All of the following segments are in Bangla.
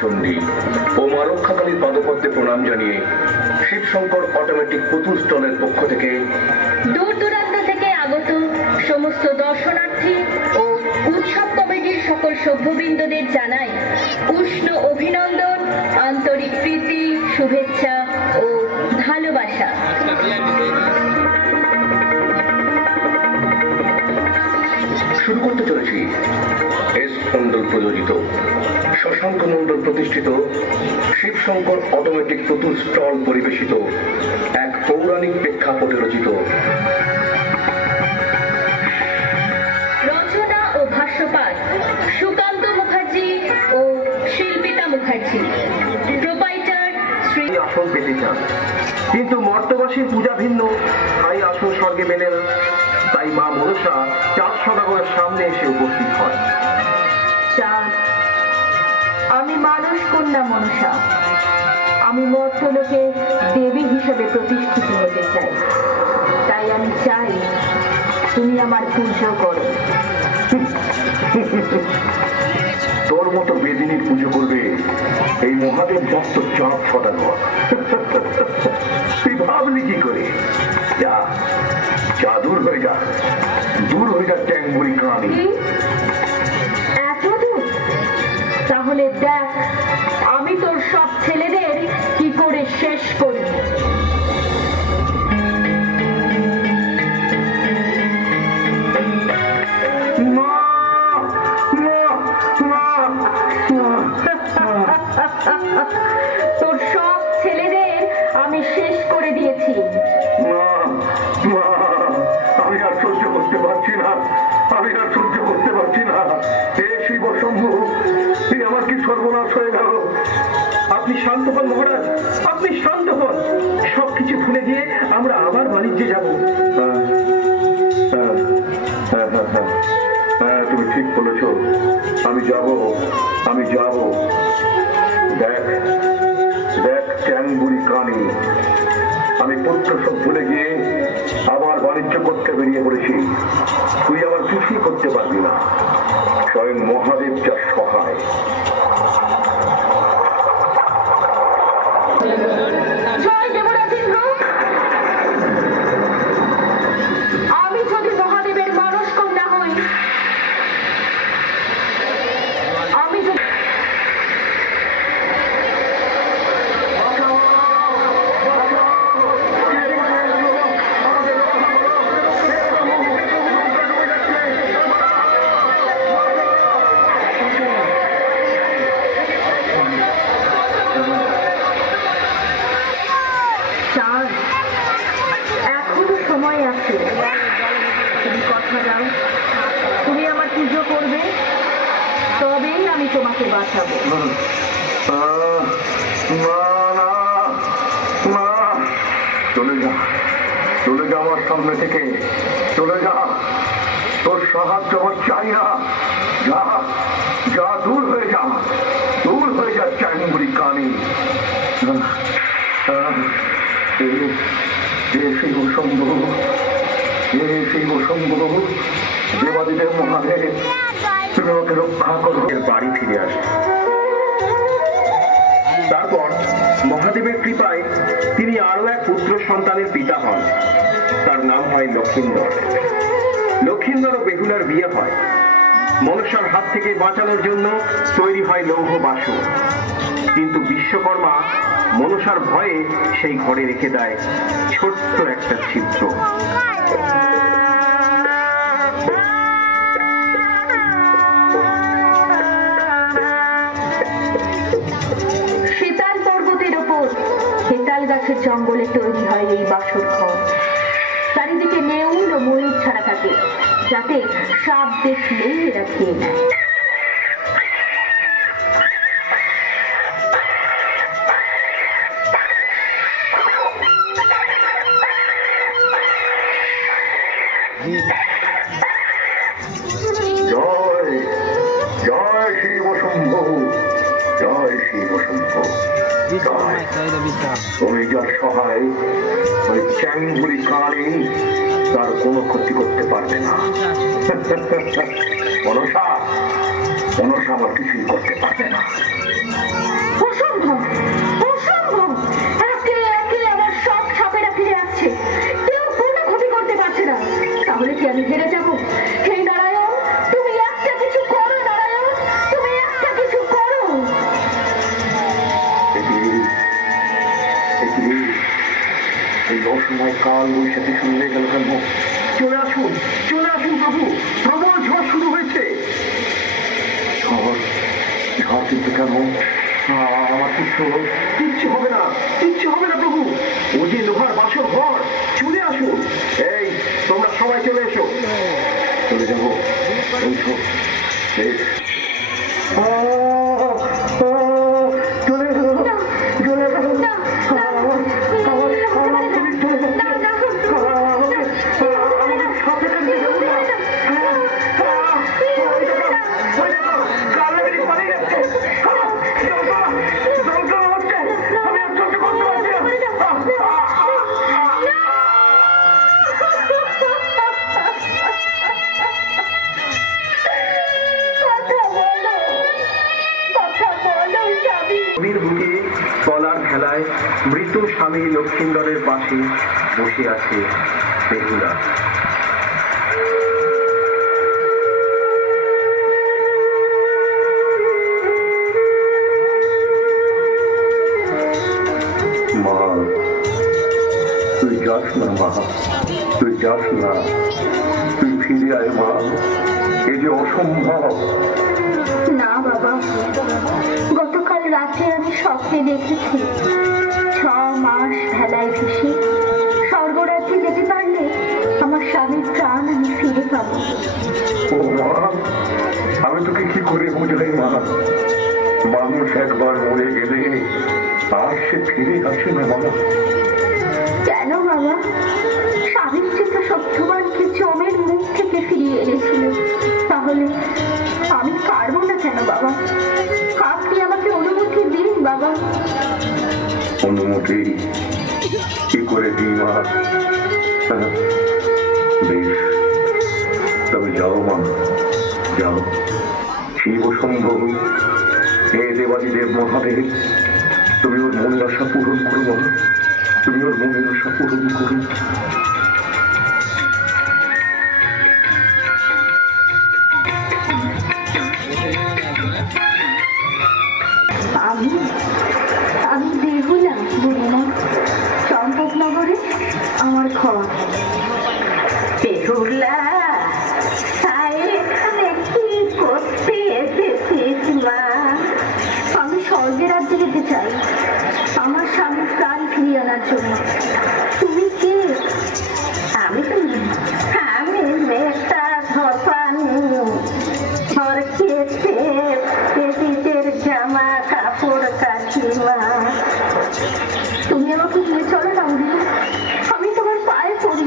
চণ্ডী ও মা রক্ষাকালীর পাদপদ্মে প্রণাম জানিয়ে শিবশঙ্কর অটোমেটিক পুতুল স্টলের পক্ষ থেকে দূর দূরান্ত থেকে আগত সমস্ত দর্শনার্থী ও উৎসব কমিটির সকল সভ্যবৃন্দদের জানাই উষ্ণ অভিনন্দন আন্তরিক প্রীতি শুভেচ্ছা ও ভালোবাসা। শুরু করতে চলেছি এস মন্ডল প্রযোজিত। শশাঙ্ক মন্ডল প্রতিষ্ঠিত। শিবশঙ্কর অটোমেটিক পুতুল স্টল পরিবেশিত। এক পৌরাণিক প্রেক্ষাপটে রচিত। রচনা ও ভাষ্যপাঠ সুকান্ত মুখার্জি ও শিল্পিতা মুখার্জি। প্রোপাইটার শ্রী আসন পেতে চান। কিন্তু মর্তবাসীর পূজা ভিন্ন। তাই আসন স্বর্গে মেলে না তাই মা মনসা চাঁদ সদাগরের সামনে এসে উপস্থিত হয়। চাঁদ আমি মানুষ কন্যা মনসা। আমি মর্তলোকে দেবী হিসেবে প্রতিষ্ঠিত হতে চাই। তাই আমি চাই তুমি আমার পুজো করো। তোর মতো বেদিনীর পুজো করবে এই মহাদেব ভক্ত চাঁদ সদাগর তুই ভাবলি কি করে? যা যা দূর হয়ে যা। দূর হয়ে যা ট্যাংবুড়ি কানি এত দূর? তাহলে দেখ আমি তোর সব ছেলেদের কি করে শেষ করি? মা! শান্ত হন মহারাজ আপনি শান্ত হন সবকিছু ভুলে গিয়ে আমরা আবার বাণিজ্যে যাব। হ্যাঁ, তুমি ঠিক বলেছ। আমি যাব আমি যাব। দেখ দেখ চ্যাংবুড়ি কানি। আমি পুত্র সব ভুলে গিয়ে আবার বাণিজ্য করতে বেরিয়ে পড়েছি। তুই আবার কিছুই করতে পারবি না। স্বয়ং মহাদেব যা সহায়। তোমাকে বাঁচাবো চলে যা চলে যা আমার সামনে থেকে চলে যা তোর সাহায্য আমার চাই না যা যা দূর হয়ে যা দূর হয়ে যা চ্যাংবুড়ি কানি আহ, আহ, বাড়ি ফিরে আসে তারপর মহাদেবের কৃপায় তিনি আরও এক পুত্র সন্তানের পিতা হন। তার নাম হয় লক্ষিন্দর। লক্ষিন্দর ও বেহুলার বিয়ে হয়। মনসার হাত থেকে বাঁচানোর জন্য তৈরি হয় লৌহ বাসন। কিন্তু বিশ্বকর্মা মনসার ভয়ে সেই ঘরে রেখে দেয় ছোট্ট একটা ছিদ্র। শীতাল পর্বতের ওপর, হেতাল গাছের জঙ্গলে তৈরি হয় এই বাসর ঘর চারিদিকে নেউল ও ময়ূর ছাড়া থাকে যাতে সাপ দেখলেই এরা খেয়ে নেয়। তুমি যার সহায় ওই চ্যাংগুলি কানে তার কোনো ক্ষতি করতে পারবে না। মনসা মনসা আমার কিছুই করতে পারবে না। অসম্ভব। ঝড় কিন্তু কেন? আ, আমার কিচ্ছু কিচ্ছু হবে না কিচ্ছু হবে না প্রভু। ও যে লোহার বাসর ঘর চলে আসুন এই তোমরা সবাই চলে এসো। চলে যাব। ওঠো নদীর বুকে কলার খেলায় মৃত স্বামী লক্ষ্মীন্দরের পাশে বসে আছে বেহুলা। মা, তুই যাস না মা, তুই যাস তুই ফিরে আয় মা এই যে অসম্ভব না বাবা। গতকাল রাতে আমি স্বপ্নে দেখেছি ছ মাস ভেলায় ভেসে। স্বর্গরাজ্যে যেতে পারলে আমার স্বামীর প্রাণ আমি ফিরে পাবো। আমি তোকে কি করে বোঝাই মা? মানুষ একবার মরে গেলে আর সে ফিরে আসে না বাবা কেন বাবা? স্বামীর চেয়ে সত্যবানকে চমের তাহলে? আমি পারব না কেন বাবা? আপনি আমাকে অনুমতি দিন বাবা। অনুমতি? কি করে দিই মা? হ্যাঁ, বেশ। তবে যাও মা। যাও। শিব সম্ভব। হে দেবাদিদেব মহাদেব তুমি ওর মনের আশা পূরণ করো তুমি ওর মনের আশা পূরণ করো। তুমি কে আমি আমি পেটিদের জামা কাপড় কাকিমা তুমি আমাকে নিয়ে চলো না আমি তোমার পায়ে পড়ি।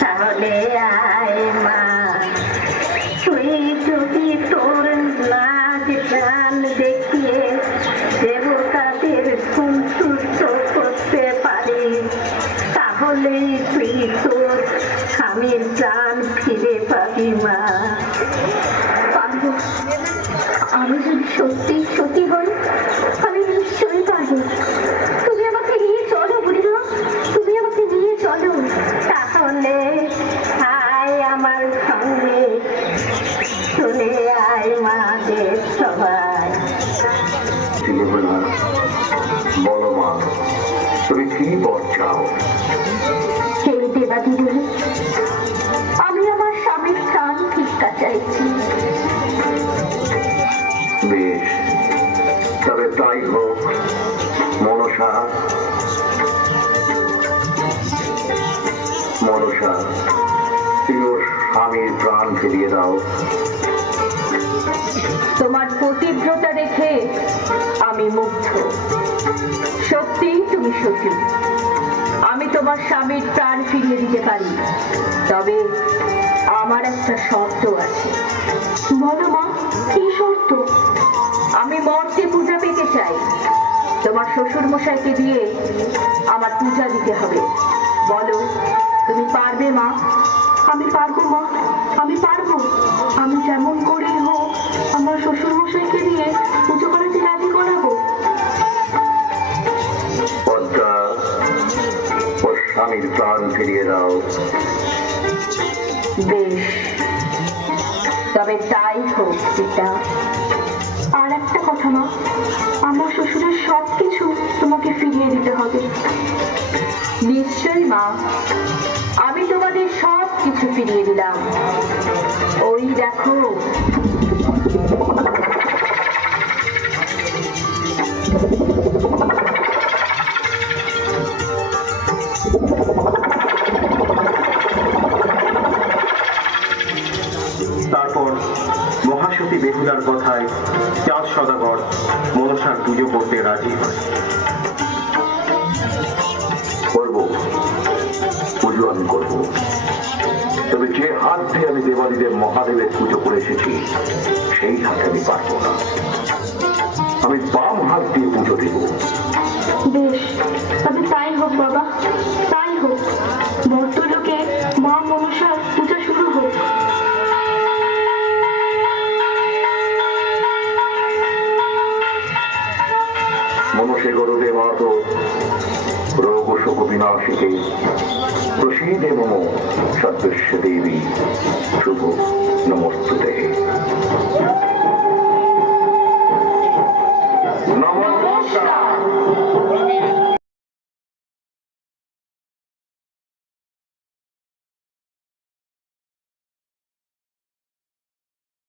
তাহলে আয় মা তুই যদি তোর সত্যি সত্যি হই আমি নিশ্চয়ই পারব। আমি মুগ্ধ। সত্যিই তুমি সত্যি আমি তোমার স্বামীর প্রাণ ফিরিয়ে দিতে পারি। তবে আমার একটা শর্ত আছে। বলো মা, কি শর্ত? আমি মর্তে পূজা পেতে চাই। তোমার শ্বশুর মশাইকে দিয়ে আমার পূজা দিতে হবে। বলো, তুমি পারবে মা? আমি পারব মা, আমি পারব। আমি যেমন করেই হোক, আমার শ্বশুর মশাইকে দিয়ে স্বামীর প্রাণ ফিরিয়ে দাও। বেশ। তবে তাই হোক, পিতা। আর একটা কথা মা, আমার শ্বশুরের সব কিছু তোমাকে ফিরিয়ে দিতে হবে। নিশ্চয়ই মা, আমি তোমাদের সব কিছু ফিরিয়ে দিলাম। ওই দেখো। তারপর মহাসতী বেহুলার কথায় চাঁদ সদাগর মনসার পুজো করতে রাজি হয়। পুজো আমি করব। তবে যে হাত দিয়ে আমি দেবাদিদেব মহাদেবের পুজো করে এসেছি, সেই হাতে আমি পারব না। আমি বাম হাত দিয়ে পুজো দেব। বেশ, তবে তাই হোক বাবা হোক ভদ্রলোকে মা মনসার পূজা শুরু হোক। মনসে গরবে মাত, রোগ শোক বিনাশিকে প্রসীদে মম, সদস্য দেবী, শুভ নমস্তুতে নমস্কার।